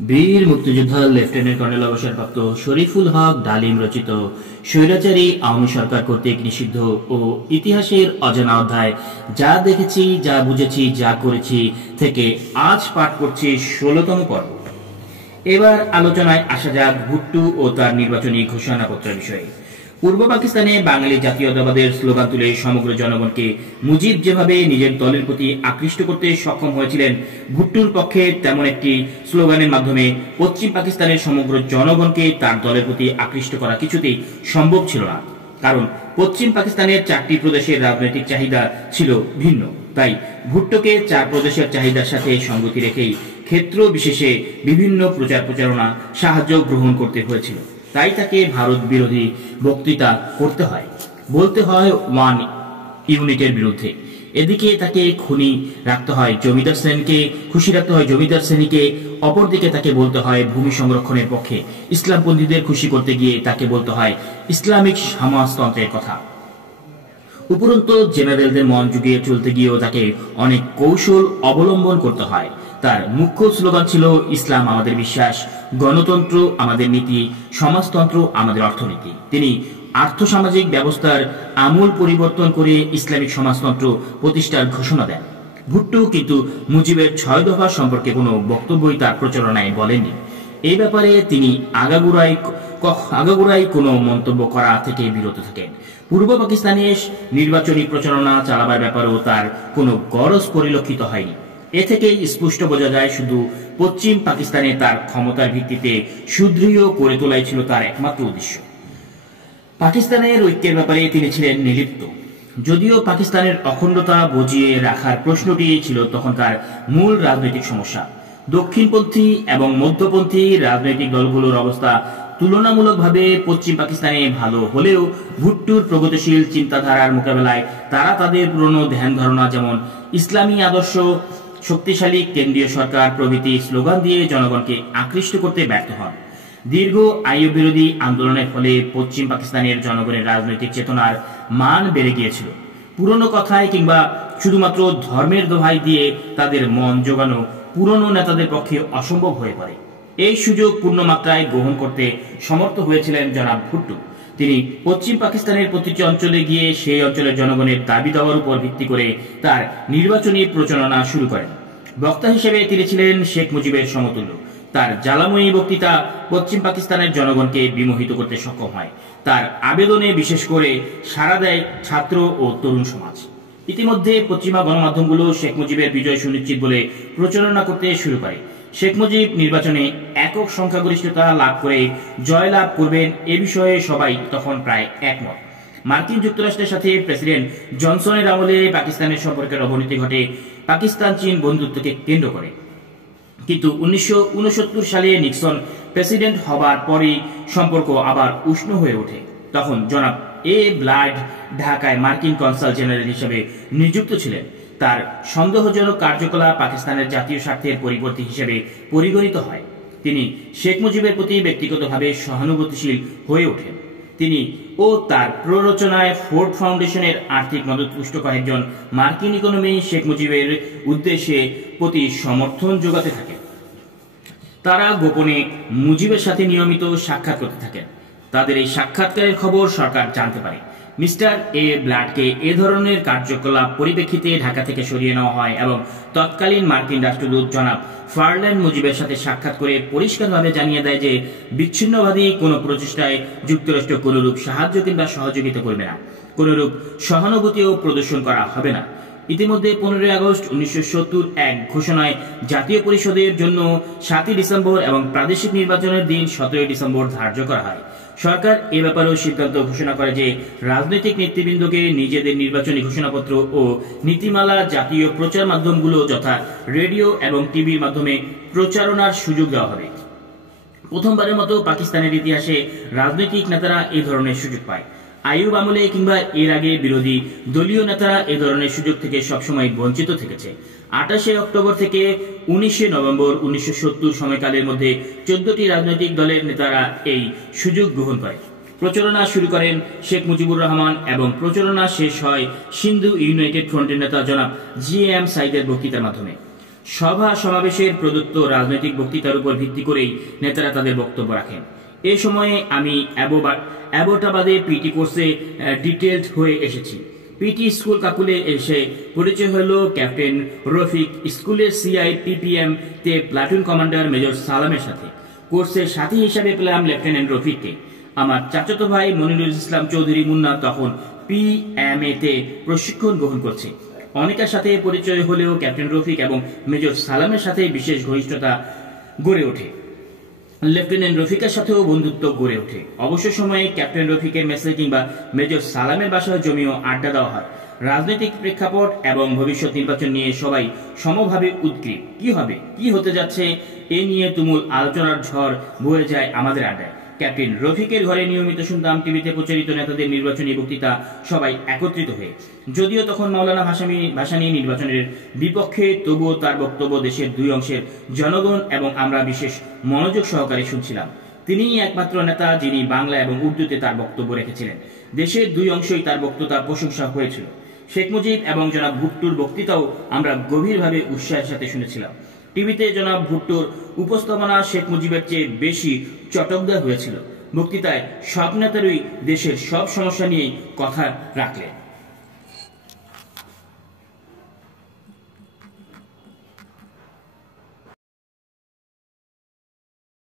বীর মুক্তিযোদ্ধা lieutenant colonel অবসরপ্রাপ্ত শরীফুল হক ডালিম রচিত স্বৈরাচারী আওয়ামী সরকার কর্তৃক নিষিদ্ধ ও ইতিহাসের অজানা অধ্যায় যা দেখেছি, যা বুঝেছি, যা করেছি থেকে আজ পাঠ করছি ১৬তম পর্ব। এবার আলোচনায় আসা যাক ভুট্টো ও তার নির্বাচনী ঘোষণাপত্র বিষয়ে। পূর্ব পাকিস্তানে বাঙালি জাতীয়তাবাদের স্লোগান তুলে সমগ্র জনগণকে মুজিব যেভাবে নিজের দলের প্রতি আকৃষ্ট করতে সক্ষম হয়েছিলেন, ভুট্টোর পক্ষে তেমন একটি স্লোগানের মাধ্যমে পশ্চিম পাকিস্তানের সমগ্র জনগণকে তার দলের প্রতি আকৃষ্ট করা কিছুতেই সম্ভব ছিল না। কারণ পশ্চিম পাকিস্তানের ৪টি প্রদেশের রাজনৈতিক চাহিদা ছিল ভিন্ন। তাই ভুট্টোকে ৪ প্রদেশের চাহিদার সাথে সঙ্গতি রেখেই ক্ষেত্র বিশেষে বিভিন্ন প্রচার প্রচারণা সাহায্য গ্রহণ করতে হয়েছিল। তাই তাকে ভারত বিরোধী বক্তৃতা করতে হয়, বলতে হয় ওয়ান ইউনিটের বিরুদ্ধে। এদিকে তাকে খুনি রাখতে হয় জমিদার শ্রেণীকে, খুশি রাখতে হয় জমিদার শ্রেণীকে। অপরদিকে তাকে বলতে হয় ভূমি সংরক্ষণের পক্ষে, ইসলামপন্থীদের খুশি করতে গিয়ে তাকে বলতে হয় ইসলামিক সমাজতন্ত্রের কথা। উপরন্তু জেনারেলদের মন জুগিয়ে চলতে গিয়েও তাকে অনেক কৌশল অবলম্বন করতে হয়। তার মুখ্য স্লোগান ছিল ইসলাম আমাদের বিশ্বাস, গণতন্ত্র আমাদের নীতি, সমাজতন্ত্র আমাদের অর্থনীতি। তিনি আর্থসামাজিক ব্যবস্থার আমূল পরিবর্তন করে ইসলামিক সমাজতন্ত্র প্রতিষ্ঠার ঘোষণা দেন। ভুট্টো কিন্তু মুজিবের ৬ দফা সম্পর্কে কোনো বক্তব্যই তার প্রচারণায় বলেননি। এই ব্যাপারে তিনি আগাগোড়াই কোনো মন্তব্য করা থেকে বিরত থাকেন। পূর্ব পাকিস্তানে নির্বাচনী প্রচারণা চালাবার ব্যাপারেও তার কোনো গরজ পরিলক্ষিত হয়নি। এ থেকে স্পষ্ট বোঝা যায় শুধু পশ্চিম পাকিস্তানে তার ক্ষমতার ভিত্তিতে সুদৃঢ় করে তোলাই ছিল তার একমাত্র উদ্দেশ্য। পাকিস্তানের ঐক্যের ব্যাপারে তিনি ছিলেন নির্লিপ্ত। যদিও পাকিস্তানের অখণ্ডতা বজিয়ে রাখার প্রশ্নটি ছিল তখনকার মূল রাজনৈতিক সমস্যা। দক্ষিণপন্থী এবং মধ্যপন্থী রাজনৈতিক দলগুলোর অবস্থা তুলনামূলকভাবে পশ্চিম পাকিস্তানে ভালো হলেও ভুট্টোর প্রগতিশীল চিন্তাধারার মোকাবেলায় তারা তাদের পুরনো ধ্যান ধারণা যেমন ইসলামী আদর্শ, শক্তিশালী কেন্দ্রীয় সরকার প্রভৃতি স্লোগান দিয়ে জনগণকে আকৃষ্ট করতে ব্যর্থ হন। দীর্ঘ আইয়ুব বিরোধী আন্দোলনের ফলে পশ্চিম পাকিস্তানের জনগণের রাজনৈতিক চেতনার মান বেড়ে গিয়েছিল। পুরনো কথায় কিংবা শুধুমাত্র ধর্মের দোহাই দিয়ে তাদের মন জোগানো পুরনো নেতাদের পক্ষে অসম্ভব হয়ে পড়ে। এই সুযোগ পূর্ণমাত্রায় গ্রহণ করতে সমর্থ হয়েছিলেন জনাব ভুট্টো। তিনি পশ্চিম পাকিস্তানের প্রতিটি অঞ্চলে গিয়ে সেই অঞ্চলের জনগণের দাবি দাওয়ার উপর ভিত্তি করে তার নির্বাচনী প্রচারণা শুরু করেন। বক্তা হিসেবে তিনি ছিলেন শেখ মুজিবের সমতুল্য। তার জ্বালাময়ী বক্তৃতা পশ্চিম পাকিস্তানের জনগণকে বিমোহিত করতে সক্ষম হয়। তার আবেদনে বিশেষ করে সাড়া দেয় ছাত্র ও তরুণ সমাজ। ইতিমধ্যে পশ্চিমা গণমাধ্যমগুলো শেখ মুজিবের বিজয় সুনিশ্চিত বলে প্রচারণা করতে শুরু করে। শেখ মুজিব নির্বাচনে একক সংখ্যাগরিষ্ঠতা লাভ করে জয়লাভ করবেন এ বিষয়ে সবাই তখন প্রায় একমত। মার্কিন যুক্তরাষ্ট্রের সাথে প্রেসিডেন্ট জনসনের আমলে পাকিস্তানের সম্পর্কের অবনতি ঘটে পাকিস্তান চীন বন্ধুত্বকে কেন্দ্র করে। কিন্তু ১৯৬৯ সালে নিক্সন প্রেসিডেন্ট হবার পরই সম্পর্ক আবার উষ্ণ হয়ে ওঠে। তখন জনাব এ ব্লাড ঢাকায় মার্কিন কনসাল জেনারেল হিসেবে নিযুক্ত ছিলেন। তার সন্দেহজনক কার্যকলাপ পাকিস্তানের জাতীয় স্বার্থের পরিপন্থী হিসেবে পরিগণিত হয়। তিনি শেখ মুজিবের প্রতি ব্যক্তিগতভাবে সহানুভূতিশীল হয়ে ওঠেন। তিনি ও তার প্ররোচনায় ফোর্ড ফাউন্ডেশনের আর্থিক মদত পুষ্ট কয়েকজন মার্কিন ইকোনমি শেখ মুজিবের উদ্দেশ্যে প্রতি সমর্থন যোগাতে থাকেন। তারা গোপনে মুজিবের সাথে নিয়মিত সাক্ষাৎ করতে থাকেন। তাদের এই সাক্ষাৎকারের খবর সরকার জানতে পারে। মিস্টার এ ব্লাডকে এ ধরনের কার্যকলাপ পরিপ্রেক্ষিতে ঢাকা থেকে সরিয়ে নেওয়া হয় এবং তৎকালীন মার্কিন রাষ্ট্রদূত জনাব ফার্ল্যান্ড মুজিবের সাথে সাক্ষাৎ করে পরিষ্কারভাবে জানিয়ে দেয় যে বিচ্ছিন্নবাদী কোনো প্রচেষ্টায় যুক্তরাষ্ট্র কোনরূপ সাহায্য কিংবা সহযোগিতা করবে না, কোনরূপ সহানুভূতিও প্রদর্শন করা হবে না। ইতিমধ্যে ১৫ই আগস্ট ১৯৭০ এক ঘোষণায় জাতীয় পরিষদের জন্য ৭ই ডিসেম্বর এবং প্রাদেশিক নির্বাচনের দিন ১৭ই ডিসেম্বর ধার্য করা হয়। সরকার এ ব্যাপারেও সিদ্ধান্ত ঘোষণা করে যে রাজনৈতিক নেতৃবৃন্দকে নিজেদের নির্বাচনী ঘোষণাপত্র ও নীতিমালা জাতীয় প্রচার মাধ্যমগুলো যথা রেডিও এবং টিভির মাধ্যমে প্রচারণার সুযোগ দেওয়া হবে। প্রথমবারের মতো পাকিস্তানের ইতিহাসে রাজনৈতিক নেতারা এ ধরনের সুযোগ পায়। আইয়ুব আমলে কিংবা এর আগে বিরোধী দলীয় নেতারা এ ধরনের সুযোগ থেকে সবসময় বঞ্চিত থেকেছে। ২৮শে অক্টোবর থেকে ১৯শে নভেম্বর ১৯৭০ সময়কালের মধ্যে ১৪টি রাজনৈতিক দলের নেতারা এই সুযোগ গ্রহণ করে। প্রচারণা শুরু করেন শেখ মুজিবুর রহমান এবং প্রচারণা শেষ হয় সিন্ধু ইউনাইটেড ফ্রন্টের নেতা জনাব জি এম সাইদের বক্তৃতার মাধ্যমে। সভা সমাবেশের প্রদত্ত রাজনৈতিক বক্তৃতার উপর ভিত্তি করেই নেতারা তাদের বক্তব্য রাখেন। এ সময়ে আমি অ্যাবোটাবাদে পিটি কোর্সে ডিটেলড হয়ে এসেছি। পিটি স্কুল কাকুলে এসে পরিচয় হল ক্যাপ্টেন রফিক স্কুলের CIPPM তে প্লাটুন কমান্ডার মেজর সালামের সাথে। কোর্সের সাথী হিসাবে পেলাম লেফটেন্যান্ট রফিককে। আমার চাচাতো ভাই মনিরুল ইসলাম চৌধুরী মুন্না তখন PMA তে প্রশিক্ষণ গ্রহণ করছে। অনেকের সাথে পরিচয় হলেও ক্যাপ্টেন রফিক এবং মেজর সালামের সাথে বিশেষ ঘনিষ্ঠতা গড়ে ওঠে। লেফটেন্যান্ট রফিকের সাথেও বন্ধুত্ব গড়ে ওঠে। অবসর সময়ে ক্যাপ্টেন রফিকের মেসে কিংবা মেজর সালামের বাসায় জমিও আড্ডা দেওয়া হয়। রাজনৈতিক প্রেক্ষাপট এবং ভবিষ্যৎ নির্বাচন নিয়ে সবাই সমভাবে উদ্গ্রীব। কি হবে, কি হতে যাচ্ছে, এ নিয়ে তুমুল আলোচনার ঝড় বয়ে যায় আমাদের আড্ডায়। ক্যাপ্টেন রফিকের ঘরে নিয়মিত শুনতাম টিভিতে প্রচারিত নেতাদের নির্বাচনী বক্তৃতা, সবাই একত্রিত হয়ে। যদিও তখন মাওলানা ভাসানী নির্বাচনের বিপক্ষে, তবুও তার বক্তব্য দেশের দুই অংশের জনগণ এবং আমরা বিশেষ মনোযোগ সহকারে শুনছিলাম। তিনিই একমাত্র নেতা যিনি বাংলা এবং উর্দুতে তার বক্তব্য রেখেছিলেন। দেশের দুই অংশই তার বক্তৃতার প্রশংসা হয়েছিল। শেখ মুজিব এবং জনাব ভুট্টোর বক্তৃতাও আমরা গভীরভাবে উৎসাহের সাথে শুনেছিলাম। টিভিতে জনাব ভুট্টোর উপস্থাপনা শেখ মুজিবের চেয়ে বেশি চটকদার হয়েছিল। বক্তৃতায় সব নেতারই দেশের সব সমস্যা নিয়েই কথা রাখলেন।